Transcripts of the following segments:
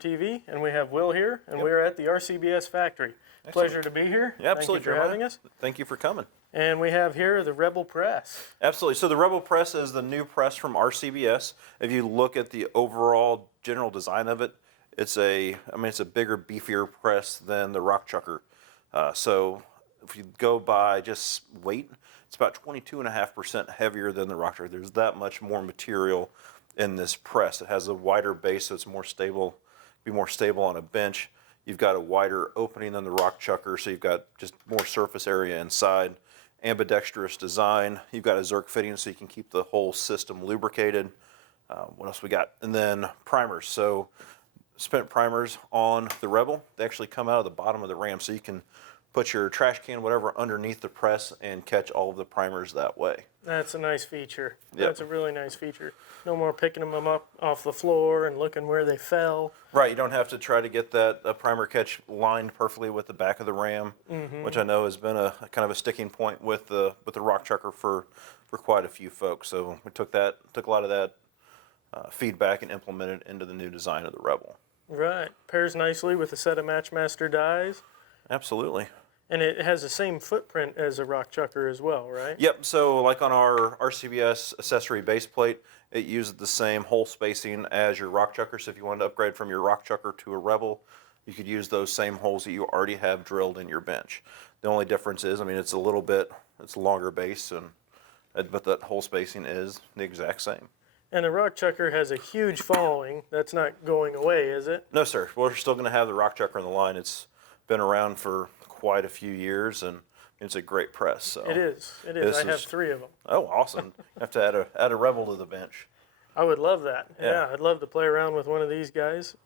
TV, and we have Will here, and we're at the RCBS factory. Excellent. Pleasure to be here. Yeah, absolutely. Thank you for having us. Thank you for coming. And we have here the Rebel Press. Absolutely. So the Rebel Press is the new press from RCBS. If you look at the overall general design of it, it's a bigger, beefier press than the Rock Chucker. So if you go by just weight, it's about 22.5% heavier than the Rock Chucker. There's that much more material in this press. It has a wider base, so it's more stable, be more stable on a bench. You've got a wider opening than the Rock Chucker, so you've got just more surface area inside. Ambidextrous design. You've got a Zerk fitting, so you can keep the whole system lubricated. What else we got? And then primers. So spent primers on the Rebel. They actually come out of the bottom of the ram, so you can put your trash can, whatever, underneath the press and catch all of the primers that way. That's a nice feature. Yep. That's a really nice feature. No more picking them up off the floor and looking where they fell. Right, you don't have to try to get that primer catch lined perfectly with the back of the ram, which I know has been a kind of a sticking point with the Rock Chucker for quite a few folks. So we took a lot of that feedback and implemented into the new design of the Rebel. Right. Pairs nicely with a set of Matchmaster dies. Absolutely. And it has the same footprint as a Rock Chucker as well, right? Yep, so like on our RCBS accessory base plate, it uses the same hole spacing as your Rock Chucker. So if you wanted to upgrade from your Rock Chucker to a Rebel, you could use those same holes that you already have drilled in your bench. The only difference is, it's a longer base, but that hole spacing is the exact same. And the Rock Chucker has a huge following. That's not going away, is it? No, sir. We're still going to have the Rock Chucker on the line. It's been around for quite a few years, and it's a great press. So It is. I have 3 of them. Oh, awesome. You have to add a Rebel to the bench. I would love that. Yeah. I'd love to play around with one of these guys.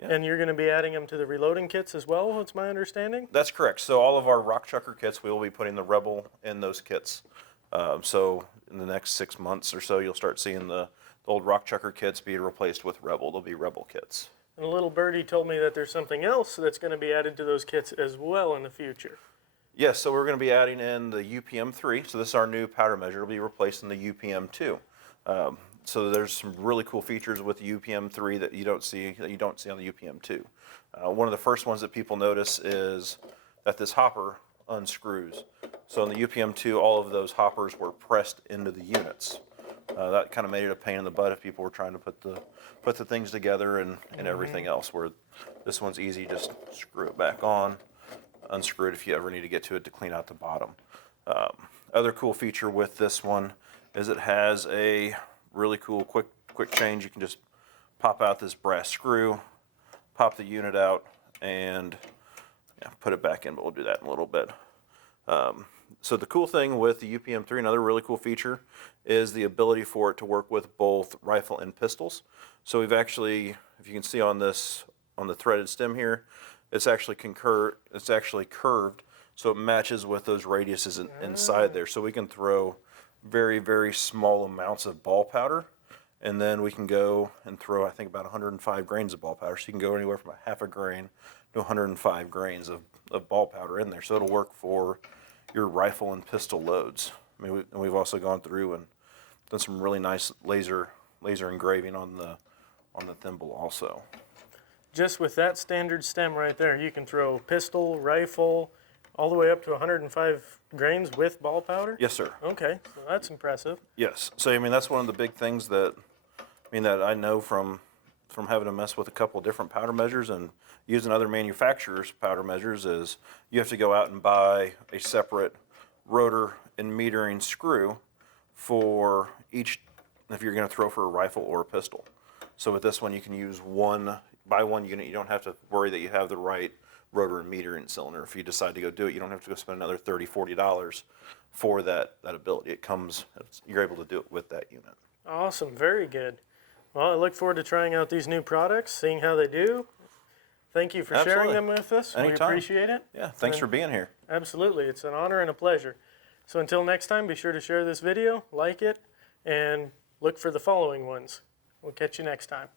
Yeah. And you're going to be adding them to the reloading kits as well, that's my understanding? That's correct. So all of our Rock Chucker kits, we will be putting the Rebel in those kits. So in the next 6 months or so, you'll start seeing the old Rock Chucker kits be replaced with Rebel. They'll be Rebel kits. And a little birdie told me that there's something else that's going to be added to those kits as well in the future. Yes, so we're going to be adding in the UPM3. So this is our new powder measure. It'll be replacing the UPM2. So there's some really cool features with the UPM3 that you don't see on the UPM2. One of the first ones that people notice is that this hopper unscrews. So in the UPM2, all of those hoppers were pressed into the units. That kind of made it a pain in the butt if people were trying to put the things together and everything else, where this one's easy, just screw it back on, unscrew it if you ever need to get to it to clean out the bottom. Other cool feature with this one is it has a really cool quick change. You can just pop out this brass screw, pop the unit out, and put it back in, but we'll do that in a little bit. So the cool thing with the UPM3, another really cool feature, is the ability for it to work with both rifle and pistols. So we've actually, if you can see on the threaded stem here, it's actually curved, so it matches with those radiuses inside there. So we can throw very, very small amounts of ball powder, and then we can go and throw, I think, about 105 grains of ball powder. So you can go anywhere from a half a grain to 105 grains of ball powder in there. So it'll work for your rifle and pistol loads. We've also gone through and done some really nice laser engraving on the thimble also. Just with that standard stem right there, you can throw pistol, rifle, all the way up to 105 grains with ball powder? Yes, sir. Okay, so that's impressive. Yes. So that's one of the big things that I know from having to mess with a couple of different powder measures and using other manufacturers' powder measures is you have to go out and buy a separate rotor and metering screw for each, if you're going to throw for a rifle or a pistol. So with this one, you can use buy one unit. You don't have to worry that you have the right rotor and metering cylinder. If you decide to go do it, you don't have to go spend another $30, $40 for that ability. You're able to do it with that unit. Awesome, very good. Well, I look forward to trying out these new products, seeing how they do. Thank you for sharing them with us. Anytime. We appreciate it. Yeah, thanks for being here. Absolutely. It's an honor and a pleasure. So until next time, be sure to share this video, like it, and look for the following ones. We'll catch you next time.